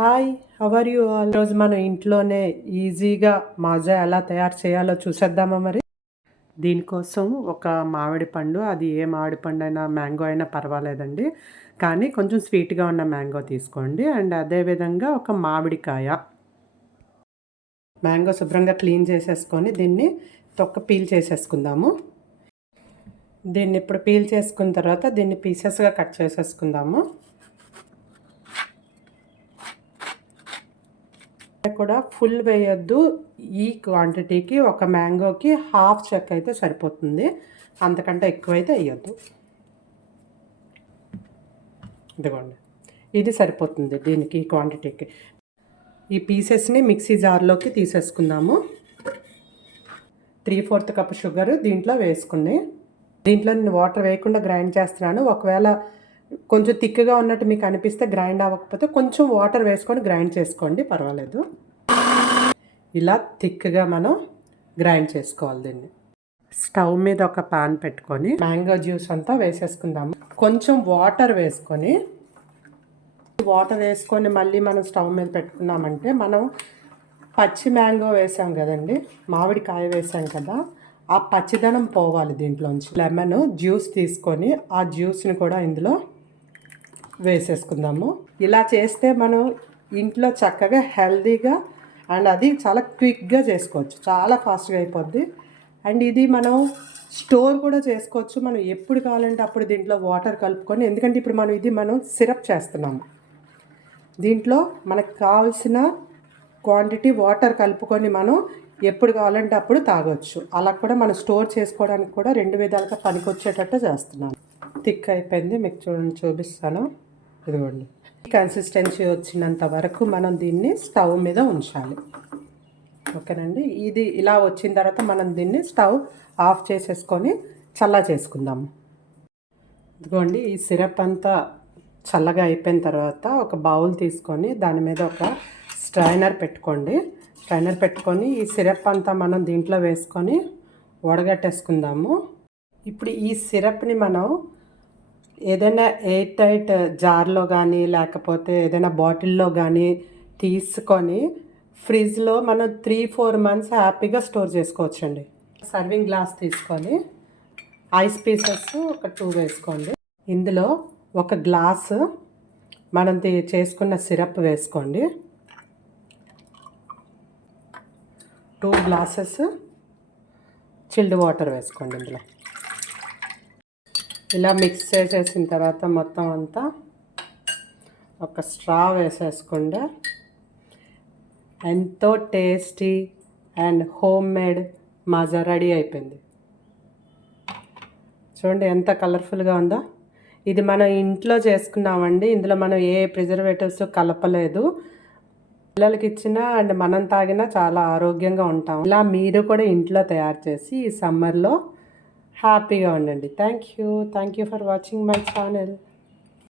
Hi, how are you all? ఈరోజు మనం ఇంట్లోనే ఈజీగా మాజా ఎలా తయారు చేయాలో చూసేద్దామా మరి? దీనికోసం ఒక మామిడి పండు, అది ఏ మామిడి పండు అయినా మ్యాంగో అయినా పర్వాలేదండి. కానీ కొంచెం స్వీట్‌గా ఉన్న మ్యాంగో తీసుకోండి. అండ్ అదేవిధంగా ఒక మామిడికాయ. మ్యాంగో శుభ్రంగా క్లీన్ చేసేసుకొని దీన్ని తొక్క పీల్ చేసేసుకుందాము. దీన్ని ఇప్పుడు పీల్ చేసుకున్న తర్వాత దీన్ని పీసెస్‌గా కట్ చేసేసుకుందాము. కూడా ఫుల్ వేయొద్దు. ఈ క్వాంటిటీకి ఒక మ్యాంగోకి హాఫ్ చెక్క అయితే సరిపోతుంది. అంతకంటే ఎక్కువైతే వేయొద్దు. ఇదిగోండి, ఇది సరిపోతుంది దీనికి, ఈ క్వాంటిటీకి. ఈ పీసెస్ని మిక్సీ జార్లోకి తీసేసుకుందాము. 3/4 కప్ షుగర్ దీంట్లో వేసుకుని, దీంట్లో నేను వాటర్ వేయకుండా గ్రైండ్ చేస్తున్నాను. ఒకవేళ కొంచెం థిక్గా ఉన్నట్టు మీకు అనిపిస్తే, గ్రైండ్ అవ్వకపోతే కొంచెం వాటర్ వేసుకొని గ్రైండ్ చేసుకోండి, పర్వాలేదు. ఇలా థిక్గా మనం గ్రైండ్ చేసుకోవాలి దీన్ని. స్టవ్ మీద ఒక పాన్ పెట్టుకొని మ్యాంగో జ్యూస్ అంతా వేసేసుకుందాము. కొంచెం వాటర్ వేసుకొని మళ్ళీ మనం స్టవ్ మీద పెట్టుకున్నామంటే, మనం పచ్చి మ్యాంగో వేసాం కదండి, మామిడికాయ వేసాం కదా, ఆ పచ్చిదనం పోవాలి దీంట్లోంచి. లెమన్ జ్యూస్ తీసుకొని ఆ జ్యూస్ని కూడా ఇందులో వేసేసుకుందాము. ఇలా చేస్తే మనం ఇంట్లో చక్కగా హెల్తీగా అండ్ అది చాలా క్విక్గా చేసుకోవచ్చు, చాలా ఫాస్ట్గా అయిపోద్ది. అండ్ ఇది మనం స్టోర్ కూడా చేసుకోవచ్చు. మనం ఎప్పుడు కావాలంటే అప్పుడు దీంట్లో వాటర్ కలుపుకొని, ఎందుకంటే ఇప్పుడు మనం సిరప్ చేస్తున్నాము. దీంట్లో మనకు కావాల్సిన క్వాంటిటీ వాటర్ కలుపుకొని మనం ఎప్పుడు కావాలంటే అప్పుడు తాగొచ్చు. అలా కూడా మనం స్టోర్ చేసుకోవడానికి కూడా 2 విధాలుగా పనికొచ్చేటట్టు చేస్తున్నాను. థిక్ అయిపోయింది, మీకు చూపిస్తాను. ఇదిగోండి, కన్సిస్టెన్సీ వచ్చినంత వరకు మనం దీన్ని స్టవ్ మీద ఉంచాలి. ఓకేనండి, ఇది ఇలా వచ్చిన తర్వాత మనం దీన్ని స్టవ్ ఆఫ్ చేసేసుకొని చల్ల చేసుకుందాము. ఇదిగోండి, ఈ సిరప్ అంతా చల్లగా అయిపోయిన తర్వాత ఒక బౌల్ తీసుకొని దాని మీద ఒక స్ట్రైనర్ పెట్టుకోండి. స్ట్రైనర్ పెట్టుకొని ఈ సిరప్ అంతా మనం దీంట్లో వేసుకొని వడగట్టేసుకుందాము. ఇప్పుడు ఈ సిరప్ని మనం ఏదైనా ఎయిర్ టైట్ జార్లో కానీ లేకపోతే ఏదైనా బాటిల్లో కానీ తీసుకొని ఫ్రిడ్జ్లో మనం 3-4 మంత్స్ హ్యాపీగా స్టోర్ చేసుకోవచ్చండి. సర్వింగ్ గ్లాస్ తీసుకొని ఐస్ పీసెస్ ఒక 2 వేసుకోండి. ఇందులో ఒక గ్లాసు మనం చేసుకున్న సిరప్ వేసుకోండి. 2 గ్లాసెస్ చిల్డ్ వాటర్ వేసుకోండి ఇందులో. ఇలా మిక్స్ చేసేసిన తర్వాత మొత్తం అంతా ఒక స్ట్రా వేసేసుకుంటే ఎంతో tasty and home made Maaza ready అయిపోయింది. చూడండి ఎంత కలర్ఫుల్గా ఉందో. ఇది మనం ఇంట్లో చేసుకున్నామండి. ఇందులో మనం ఏ ప్రిజర్వేటివ్స్ కలపలేదు. పిల్లలకి ఇచ్చినా అండ్ మనం తాగినా చాలా ఆరోగ్యంగా ఉంటాం. ఇలా మీరు కూడా ఇంట్లో తయారు చేసి ఈ సమ్మర్లో హ్యాపీగా ఉండండి. Thank you for watching my channel.